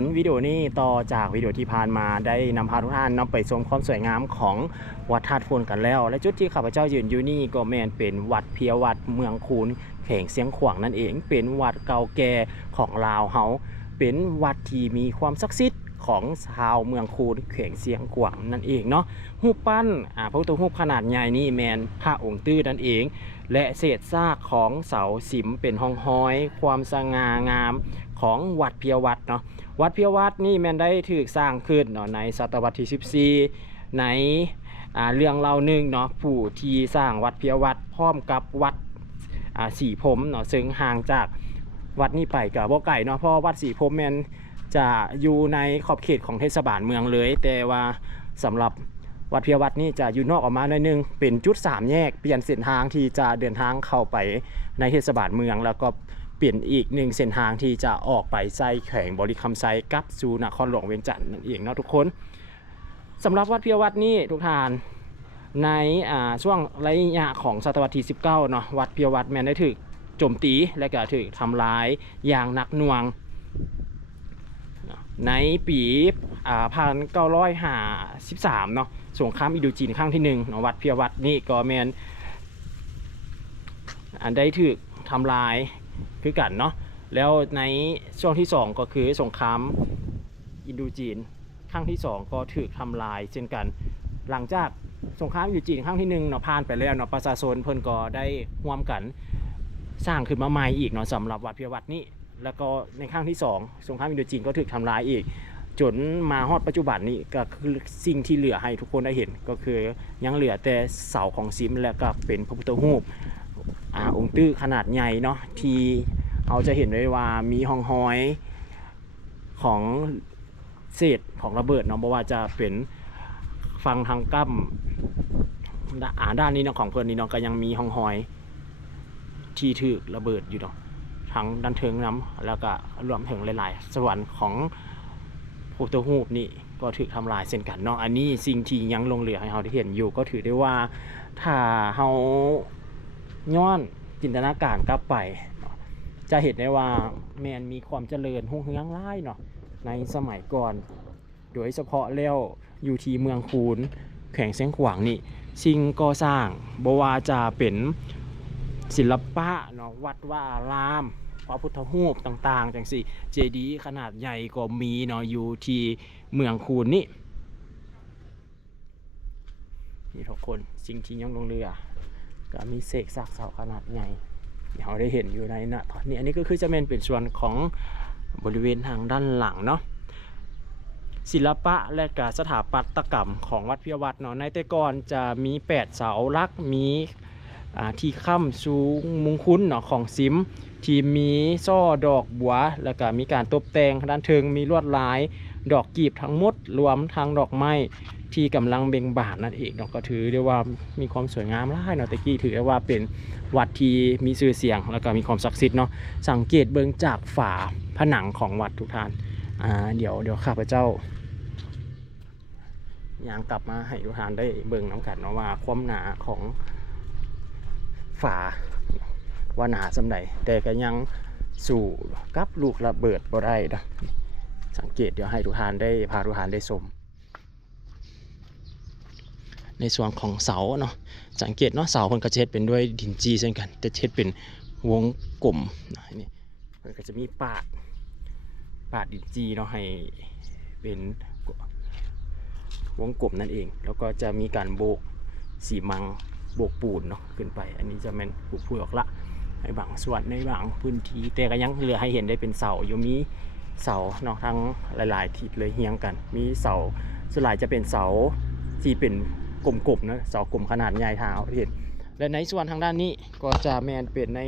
นวิดีโอนี้ต่อจากวิดีโอที่ผ่านมาได้นำพาทุกท่านนำไปชมความสวยงามของวัดธาตุพนกันแล้ว และจุดที่ข้าพเจ้ายืนอยู่นี่ก็แม่นเป็นวัดเพียวัดเมืองคูนแข่งเสียงขวางนั่นเอง เป็นวัดเก่าแก่ของลาวเฮาเป็นวัดที่มีความศักดิ์สิทธิ์ของชาวเมืองคูนแข่งเสียงขวางนั่นเองเนาะรูปปั้นพระพุทธรูปขนาดใหญ่นี่แมนพระองค์ตื้อนั่นเองและเศษซากของเสาสิมเป็นห้องห้อย ความสง่างาม ของวัดเพียวัดเนาะวัดเพียวัดนี่แมนได้ถูกสร้างขึ้นเนาะในศตวรรษที่14ในอ่าเรื่องเล่าหนึ่งเนาะผู้ที่สร้างวัดเพียวัดพร้อมกับวัดสีพรมเนาะซึ่งห่างจากวัดนี้ไปกับบ่ไก่เนาะเพราะวัดสีพรมแมนจะอยู่ในขอบเขตของเทศบาลเมืองเลย แต่ว่าสำหรับวัดเพียวัดนี่จะอยู่นอกออกมาหน่อยนึง เป็นจุดสามแยกเปลี่ยนเส้นทางที่จะเดินทางเข้าไปในเทศบาลเมืองแล้วก็ เปลี่ยนอีกหนึ่งเส้นทางที่จะออกไปไส้แข่งบริคำไซกับสู่นครหลวงเวียงจันทร์นั่นเองเนาะทุกคนสำหรับวัดเพียวัดนี่ทุกท่านในอ่าช่วงระยะของศตวรรษที่ 19 เนาะวัดเพียวัดแมนได้ถูกโจมตีและก็ถูกทำร้ายอย่างหนักหน่วง ในปีพันเก้าร้อยห้าสิบสามเนาะสงครามอินโดจีนครั้งที่หนึ่งเนาะวัดเพียวัดนี่ก็แมนอันได้ถูกทำลาย คือกันเนาะแล้วในช่วงที่สองก็คือสงครามอินโดจีนครั้งที่สองก็ถูกทำลายเช่นกัน หลังจากสงครามอินโดจีนครั้งที่หนึ่งเนาะผ่านไปแล้วเนาะประชาชนเพิ่นก็ได้ร่วมกันสร้างขึ้นมาใหม่อีกเนาะสำหรับวัดเพียวัดนี้ แล้วก็ในครั้งที่ 2 สงครามอินโดจีนก็ถูกทำลายอีกจนมาฮอดปัจจุบันนี้ก็คือสิ่งที่เหลือให้ทุกคนได้เห็นก็คือยังเหลือแต่เสาของซิมและก็เป็นพระพุทธรูป อ่าองค์ตื้อขนาดใหญ่เนาะที่เราจะเห็นได้ว่ามีห้องห้อยของเศษของระเบิดเนาะเพราะว่าจะเป็นฟังทางกั้มด้านอ่าด้านนี้เนาะของเพื่อนนี่เนาะก็ยังมีห้องห้อยที่ถือระเบิดอยู่เนาะทั้งดันเทิงน้ำแล้วก็รวมถึงหลาย ๆสวรรค์ของพุทธรูปนี่ก็ถูกทำลายเช่นกันเนาะอันนี้สิ่งที่ยังลงเหลือให้เราได้เห็นอยู่ก็ถือได้ว่าถ้าเรา ย้อนจินตนาการกลับไป จะเห็นได้ว่าแมนมีความเจริญหุ่งเฮืองร้ายเนาะในสมัยก่อน โดยเฉพาะแล้วอยู่ที่เมืองคูนแข่งเสียงขวางนี่สิ่งก่อสร้างบวาจะเป็นศิลปะเนาะวัดว่าอารามพระพุทธรูปต่างๆจังสิเจดีย์ขนาดใหญ่ก็มีเนาะอยู่ที่เมืองคูนนี่นี่ทุกคนสิ่งที่ยังลงเรือ ก็มีเศษซากเสาขนาดใหญ่ที่เราได้เห็นอยู่ในนะตอนนี้อันนี้ก็คือจะเป็นเป็นส่วนของบริเวณทางด้านหลังเนาะศิลปะและกสถาปัตยกรรมของวัดพียวัดเนาะในแต่ก่อนจะมี 8 เสาลักมีที่ค้ำสูงมุงคุ้นเนาะของซิม ที่มีซ่อดอกบัว แล้วก็มีการตกแต่งด้านเทิงมีลวดลาย ดอกกีบทั้งหมดรวมทั้งดอกไม้ ที่กำลังเบ่งบานนั่นเองเนาะก็ถือได้ว่ามีความสวยงามหลายเนาะตะกี้ถือได้ว่าเป็นวัดที่มีชื่อเสียง แล้วก็มีความศักดิ์สิทธิ์เนาะสังเกตเบิ่งจากฝาผนังของวัดทุกท่านอ่าเดี๋ยวเดี๋ยวข้าพเจ้ายางกลับมาให้ทุกท่านได้เบิ่งน้ำกันเนาะว่าความหนาของฝาว่าหนาสำใดแต่ก็ยังสู่กับลูกระเบิดบ่ได้นะสังเกตเดี๋ยวให้ทุกท่านได้พาทุกท่านได้ชม ในส่วนของเสาเนาะสังเกตเนาะเสาเพิ่นก็เฮ็ดเป็นด้วยดินจีเช่นกัน แต่เฮ็ดเป็นวงกลมนะนี่เพิ่นก็จะมีปาดปาดดินจีเนาะให้เป็นวงกลมนั่นเอง แล้วก็จะมีการโบกสีมังโบกปูนเนาะขึ้นไป อันนี้จะเป็นปูพืชออกละในบางส่วนในบางพื้นที่แต่ก็ยังเหลือให้เห็นได้เป็นเสาอยู่มีเสาเนาะทั้งหลาย ๆ ทิศเลยเฮียงกัน มีเสาส่วนหลายจะเป็นเสาที่เป็น กลมๆนะเสากลมขนาดใหญ่เทางเอาเห็น และในส่วนทางด้านนี้ก็จะแมนเป็นใน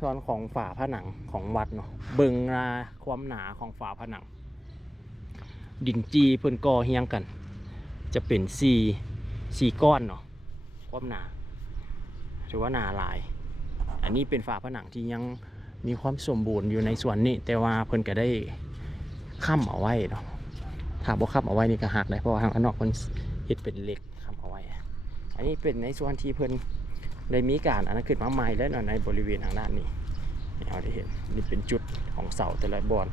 ส่วนของฝาผนังของวัดเนาะเบิงนาความหนาของฝาผนัง ดินจีเพิ่นก่อเฮียงกัน จะเป็นสี่สี่ก้อนเนาะความหนาถือว่าหนาหลาย อันนี้เป็นฝาผนังที่ยังมีความสมบูรณ์อยู่ในส่วนนี้ แต่ว่าเพิ่นก็ได้ค้ำเอาไว้เนาะถ้าบ่ค้ำเอาไว้นี่ก็หักได้เพราะว่าทางอันนอกมัน เฮ็ดเป็นเหล็กค้ำเอาไว้ อันนี้เป็นในส่วนที่เพิ่นได้มีการอันนั้นขึ้นมาใหม่แล้วนะในบริเวณทางด้านนี้เราได้เห็นนี่เป็นจุดของเสาแต่ละบอน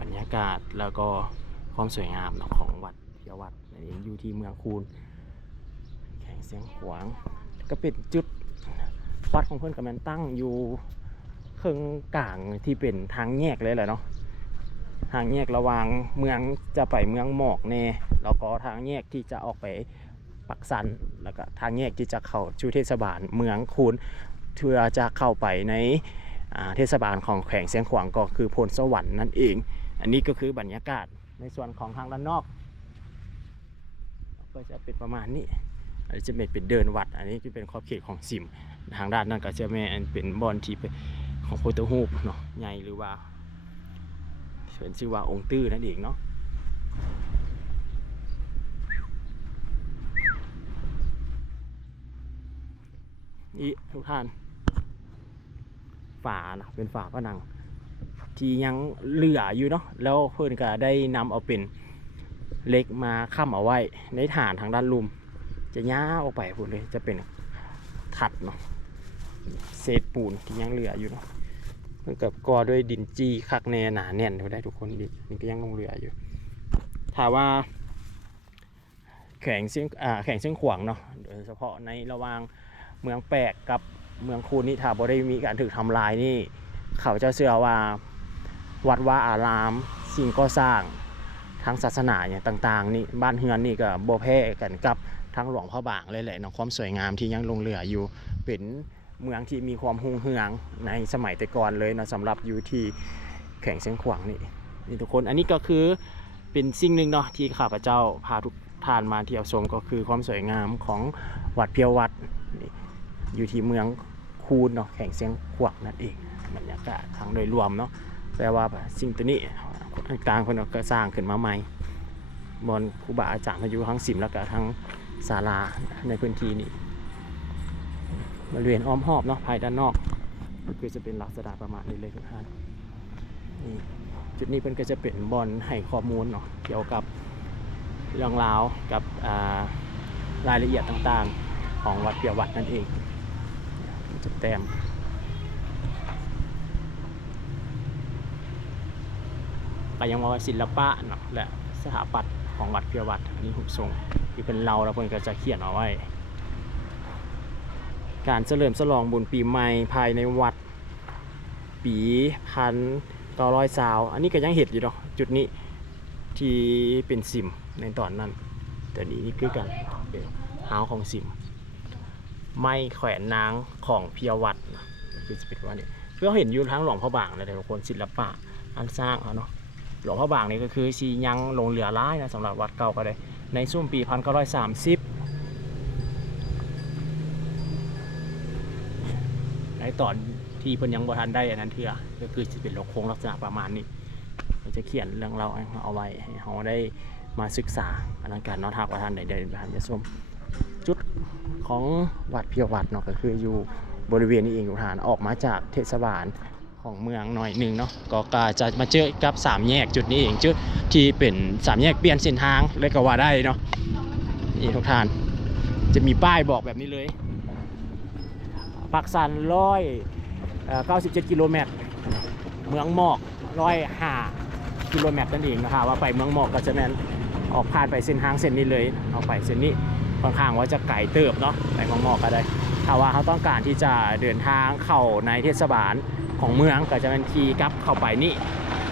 บรรยากาศแล้วก็ความสวยงามนะของวัดเพียวัดอันนี้อยู่ที่เมืองคูนแข่งเสียงขวางก็เป็นจุดวัดของเพื่อนกับมันตั้งอยู่ รื่งกลางที่เป็นทางแยกเลยแหละเนาะทางแยกระหว่างเมืองจะไปเมืองหมอกเน่แล้วก็ทางแยกที่จะออกไปปักสันแล้วก็ทางแยกที่จะเข้าชูเทศบาลเมืองคูนเพื่อจะเข้าไปในเทศบาลของแขวงเสียงขวางก็คือพลสวรรค์นั่นเอง อันนี้ก็คือบรรยากาศในส่วนของทางด้านนอก ก็จะเป็นประมาณนี้อันนี้จะเป็นเป็นเดินวัด อันนี้จะเป็นขอบเขตของสิมทางด้านนั้นก็จะแม่เป็นบอลที่เป็น ของโพธิ์ฮูปเนาะใหญ่หรือว่าเป็นชื่อว่าองค์ตื้อนั่นเองเนาะนี่ทุกท่านฝานะเป็นฝาผนัง ที่ยังเหลืออยู่เนาะแล้วเพื่อนก็ได้นำเอาเป็นเหล็กมาค้ำเอาไว้ ในฐานทางด้านลุม จะย้าออกไปพูดเลยจะเป็นถัดเนาะเศษปูนที่ยังเหลืออยู่เนาะ มันกับกอด้วยดินจีคักแน่หนาแน่นอยู่ได้ทุกคนดิมันก็ยังลงเหลืออยู่ถามว่าแข่งเส้นอ่าแข่งเส้นขวางเนาะโดยเฉพาะในระหว่างเมืองแปลกกับเมืองคูนนี่ถ้าบ่ได้มีการถูกทำลายนี่เขาเจ้าเชื่อว่าวัดว่าอาราม สิ่งก่อสร้างทางศาสนาอย่างต่าง ๆ นี่บ้านเฮือนนี่ก็บ่แพ้กันกับทั้งหลวงพ่อบางเลยแหละเนาะความสวยงามที่ยังลงเหลืออยู่เป็น เมืองที่มีความหุ่งเฮืองในสมัยแต่ก่อนเลยนะสำหรับอยู่ที่แข่งเสียงขวางนี่นี่ทุกคนอันนี้ก็คือเป็นสิ่งหนึ่งเนาะที่ข้าพเจ้าพาทุกท่านมาเที่ยวชมก็คือความสวยงามของวัดเพียววัดนี่อยู่ที่เมืองคูนเนาะแข่งเสียงขวางนั่นเองบรรยากาศทางโดยรวมเนาะแปลว่าสิ่งตัวนี้กลางคนก็สร้างขึ้นมาใหม่บอนครูบาอาจารย์มาอยู่ทั้งสิมแล้วก็ทั้งศาลาในพื้นที่นี้ บริเวณอ้อมหอบเนาะภายด้านนอกก็คือจะเป็นลักษณะประมาณนี้เลยทุกท่านนี่จุดนี้เพิ่นก็จะเป็นบอลให้ข้อมูลเนาะเกี่ยวกับเรื่องราวกับรายละเอียดต่างๆ ของวัดเปียวัดนั่นเองจุดแต้มก็ยังว่าศิลปะเนาะและสถาปัตย์ของวัดเพียวัดอันนี้หุบทรงที่เป็นเราแล้วเพิ่นก็จะเขียนเอาไว้ การเฉลิมฉลองบุญปีใหม่ภายในวัดปีพันเก้าร้อยสาว อันนี้ก็ยังเห็นอยู่เนาะจุดนี้ที่เป็นสิมในตอนนั้น แต่นี้นี่คือกันเป็นหาวของสิม ไม้แขวนนางของเพียวัดนะคือจะเป็นว่านี่เพื่อเห็นอยู่ทั้งหลวงพ่อบางเลยแต่ละคนศิลปะอันสร้างเอาเนาะหลวงพ่อบางนี่ก็คือชียังลงเหลือร้ายนะสำหรับวัดเก่าก็ได้ในช่วงปี 1930 ในตอนที่เพิ่นยังบ่ทันได้อันนั้นเถื่อก็คือจะเป็นโลโครงลักษณะประมาณนี้มันจะเขียนเรื่องเราวเอาไว้ให้เราได้มาศึกษาอันนั้นการนาะทากว่าท่านใดเดินผ่านจะชมจุดของวัดเพียววัดเนาะก็คืออยู่บริเวณนี้เองทุกท่านออกมาจากเทศบาลของเมืองหน่อยหนึ่งเนาะก็กาจะมาเจอกับสามแยกจุดนี้เองจุดที่เป็นสามแยกเปลี่ยนเส้นทางเลยก็ว่าได้เนาะนี่ทุกท่านจะมีป้ายบอกแบบนี้เลย ปักสันร้อยเก้าสิบเจ็ดกิโลเมตร เมืองหมอกร้อยห้ากิโลเมตรนั่นเองนะครับว่าไปเมืองหมอกก็จะแม่นออกผ่านไปเส้นทางเส้นนี้เลยเอาไปเส้นนี้ค่อนข้างว่าจะไกลเติบเนาะไปเมืองหมอกก็ได้ถ้าว่าเขาต้องการที่จะเดินทางเข้าในเทศบาลของเมืองก็จะเป็นทีกลับเข้าไปนี่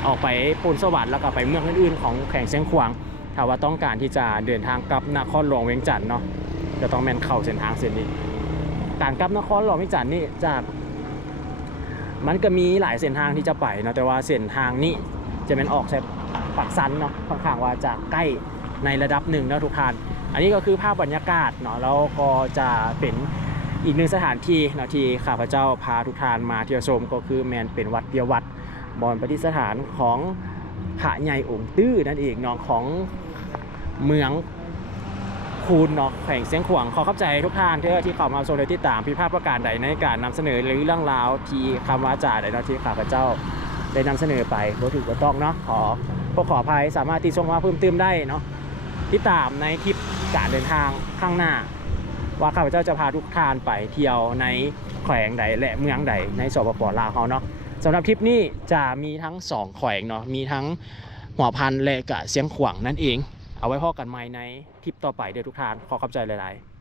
ออกไปปูนสวัสดิ์แล้วก็ไปเมืองอื่นๆของแข่งเสียงขวางถ้าว่าต้องการที่จะเดินทางกลับนครหลวงเวียงจันทน์เนาะจะต้องแม่นเข้าเส้นทางเส้นนี้ การกลับนครหลวงเวียงจันทน์นี่จาก มันก็มีหลายเส้นทางที่จะไปเนาะแต่ว่าเส้นทางนี้จะเป็นออกจากปักสันเนาะค่อนข้างว่าจะใกล้ในระดับหนึ่งแล้วทุกท่าน อันนี้ก็คือภาพบรรยากาศเนาะแล้วก็จะเป็นอีกหนึ่งสถานที่เนาะที่ข้าพเจ้าพาทุกท่านมาเที่ยวชมก็คือแมนเป็นวัดเปียวัดบอนปฏิสถานของพระใหญ่องค์ตื้อนั่นเองเนาะของเมือง คูณเนาะแข่งเสียงขวงขอเข้าใจทุกท่านที่ที่เข้ามาโซนที่ต่างพิพาทประการใดในการนำเสนอหรือเรื่องราวที่คำว่าจ่าใดเนาที่ข้าพเจ้าได้นำเสนอไปบ่ถือบ่ต้องเนาะขอพวกขออภัยสามารถติดชมว่าเพิ่มเติมได้เนาะที่ตามในคลิปการเดินทางข้างหน้า ว่าข้าพเจ้าจะพาทุกท่านไปเที่ยวในแขวงใดและเมืองใดในสปปลาวเขาเนาะสำหรับคลิปนี้จะมีทั้ง 2 แขวงเนาะมีทั้งหัวพันและกะเสียงขวงนั่นเอง เอาไว้พ่อกันใหม่ในทริปต่อไปเดี๋ยวทุกท่านขอขอบใจหลาย ๆ